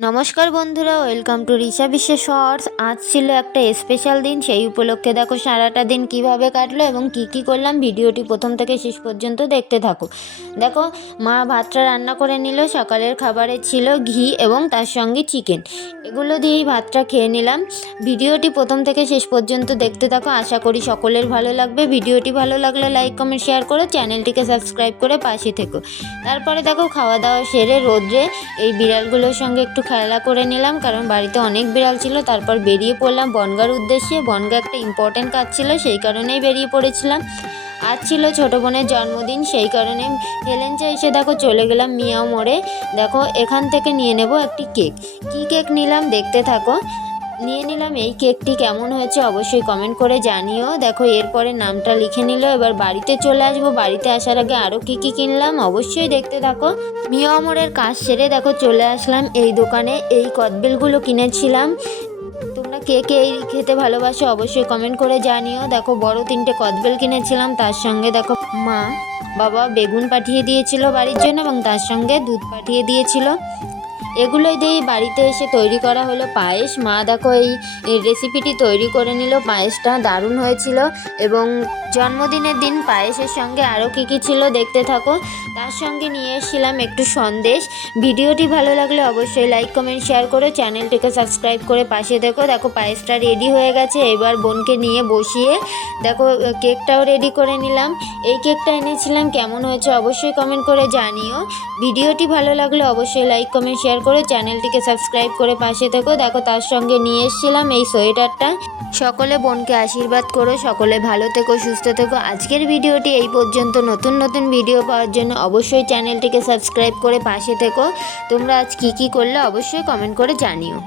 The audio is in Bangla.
নমস্কার বন্ধুরা ওয়েলকাম টু রিসা বিশ্বের শর্টস। আজ ছিল একটা স্পেশাল দিন, সেই উপলক্ষে দেখো সারাটা দিন কীভাবে কাটলো এবং কি কি করলাম। ভিডিওটি প্রথম থেকে শেষ পর্যন্ত দেখতে থাকো। দেখো, মা ভাতটা রান্না করে নিল, সকালের খাবারে ছিল ঘি এবং তার সঙ্গে চিকেন এগুলো দিয়েই ভাতটা খেয়ে নিলাম। ভিডিওটি প্রথম থেকে শেষ পর্যন্ত দেখতে থাকো। আশা করি সকলের ভালো লাগবে। ভিডিওটি ভালো লাগলে লাইক কমেন্ট শেয়ার করো। চ্যানেলটিকে সাবস্ক্রাইব করে পাশে থেকো। তারপরে দেখো, খাওয়া দাওয়া সেরে রোদ্রে এই বিড়ালগুলোর সঙ্গে একটু খেলা করে নিলাম, কারণ বাড়িতে অনেক বিড়াল ছিল, তারপর বেরিয়ে পড়লাম বনগার উদ্দেশ্যে। বনগা একটা ইম্পর্টেন্ট কাজ ছিল, সেই কারণেই বেরিয়ে পড়েছিলাম। আজ ছিল ছোটো বোনের জন্মদিন, সেই কারণে হেলেঞ্চা এসে দেখো চলে গেলাম মিয়া মোড়ে। দেখো এখান থেকে নিয়ে নেব একটি কেক। কী কেক নিলাম দেখতে থাকো। নিয়ে নিলাম। এই কেকটি কেমন হয়েছে অবশ্যই কমেন্ট করে জানিও। দেখো, এরপরে নামটা লিখে নিল। এবার বাড়িতে চলে আসব। বাড়িতে আসার আগে আরও কী কী কিনলাম অবশ্যই দেখতে থাকো। মিয়া অমরের কাজ সেরে দেখো চলে আসলাম এই দোকানে। এই কদবেলগুলো কিনেছিলাম। তোমরা কে কে এই খেতে ভালোবাসো অবশ্যই কমেন্ট করে জানিও। দেখো, বড় তিনটে কদবেল কিনেছিলাম। তার সঙ্গে দেখো মা, বাবা বেগুন পাঠিয়ে দিয়েছিল বাড়ির জন্য এবং তার সঙ্গে দুধ পাঠিয়ে দিয়েছিল। এগুলোই দিয়ে বাড়িতে এসে তৈরি করা হলো পায়েস। মা দেখো এই রেসিপিটি তৈরি করে নিল। পায়েসটা দারুণ হয়েছিল এবং জন্মদিনের দিন পায়েসের সঙ্গে আরও কী কী ছিল দেখতে থাকো। তার সঙ্গে নিয়ে এসেছিলাম একটু সন্দেশ। ভিডিওটি ভালো লাগলে অবশ্যই লাইক কমেন্ট শেয়ার করো চ্যানেলটিকে সাবস্ক্রাইব করে পাশে দেখো। দেখো পায়েসটা রেডি হয়ে গেছে। এবার বোনকে নিয়ে বসিয়ে দেখো কেকটাও রেডি করে নিলাম। এই কেকটা এনেছিলাম। কেমন হয়েছে অবশ্যই কমেন্ট করে জানিও। ভিডিওটি ভালো লাগলে অবশ্যই লাইক কমেন্ট শেয়ার করে চ্যানেলটিকে সাবস্ক্রাইব করে পাশে থেকো। দেখো, তার সঙ্গে নিয়ে এসেছিলাম এই সোয়েটারটা। সকলে বোনকে আশীর্বাদ করো, সকলে ভালো থেকো, সুস্থ থেকো। আজকের ভিডিওটি এই পর্যন্ত। নতুন নতুন ভিডিও পাওয়ার জন্য অবশ্যই চ্যানেলটিকে সাবস্ক্রাইব করে পাশে থেকো। তোমরা আজ কী কী করলে অবশ্যই কমেন্ট করে জানিও।